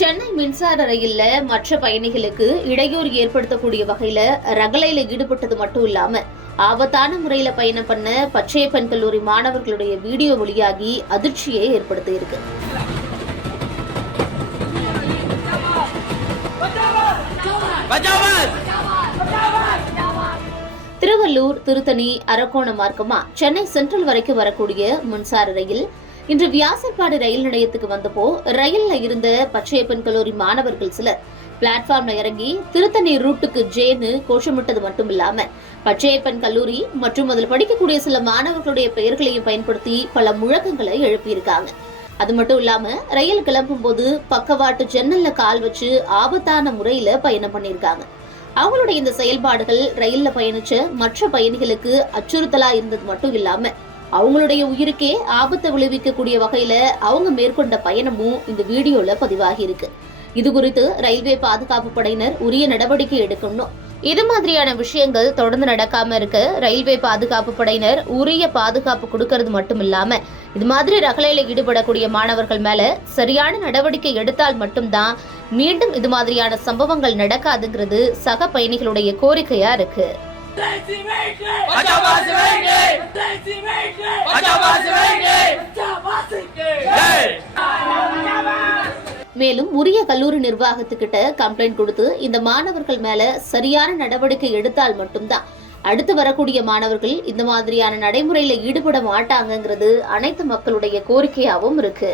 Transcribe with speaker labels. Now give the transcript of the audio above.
Speaker 1: சென்னை மின்சார ரயில்ல மற்ற பயணிகளுக்கு இடையூறு ஏற்படுத்தக்கூடிய வகையில ரகளையில ஈடுபட்டது மட்டும் இல்லாம ஆபத்தான முறையில பயணம் பண்ண பச்சையப்பன் கல்லூரி மாணவர்களுடைய வீடியோ வெளியாகி அதிர்ச்சியை ஏற்படுத்தி இருக்கு. திருவள்ளூர் திருத்தணி அரக்கோணம் மார்க்கமா சென்னை சென்ட்ரல் வரைக்கும் வரக்கூடிய மின்சார ரயில் இன்று வியாசர்பாடு ரயில் நிலையத்துக்கு வந்தப்போ ரயில்ல இருந்த பச்சையப்பன் கல்லூரி மாணவர்கள் சிலர் பிளாட்ஃபார்ம்ல இறங்கி திருத்தணி ரூட்டுக்கு ஜேன்னு கோஷமிட்டது மட்டும் இல்லாம பச்சையப்பன் கல்லூரி மற்றும் அதில் படிக்கக்கூடிய சில மாணவர்களுடைய பெயர்களையும் பயன்படுத்தி பல முழக்கங்களை எழுப்பியிருக்காங்க. அது மட்டும் இல்லாம ரயில் கிளம்பும் போது பக்கவாட்டு ஜன்னல்ல கால் வச்சு ஆபத்தான முறையில பயணம் பண்ணியிருக்காங்க. அவங்களுடைய இந்த செயல்பாடுகள் ரயில்ல பயணிச்ச மற்ற பயணிகளுக்கு அச்சுறுத்தலா இருந்தது மட்டும் இல்லாம அவங்களுடைய உயிருக்கே ஆபத்தை விளைவிக்கக்கூடிய வகையில அவங்க மேற்கொண்ட பயணமும் இந்த வீடியோல பதிவாகி இருக்கு. இது குறித்து ரயில்வே பாதுகாப்பு படையினர் உரிய நடவடிக்கை எடுக்கணும். இது மாதிரியான விஷயங்கள் தொடர்ந்து நடக்காம இருக்க ரயில்வே பாதுகாப்பு படையினர் உரிய பாதுகாப்பு கொடுக்கறது மட்டும் இல்லாம இது மாதிரி ரகலையில ஈடுபடக்கூடிய மாணவர்கள் மேல சரியான நடவடிக்கை எடுத்தால் மட்டும்தான் மீண்டும் இது மாதிரியான சம்பவங்கள் நடக்காதுங்கிறது சக பயணிகளுடைய கோரிக்கையா இருக்கு. மேலும் உரிய கல்லூரி நிர்வாகத்துக்கிட்ட கம்ப்ளைண்ட் கொடுத்து இந்த மாணவர்கள் மேல சரியான நடவடிக்கை எடுத்தால் மட்டும்தான் அடுத்து வரக்கூடிய மாணவர்கள் இந்த மாதிரியான நடைமுறையில ஈடுபட மாட்டாங்கங்கிறது அனைத்து மக்களுடைய கோரிக்கையாகவும் இருக்கு.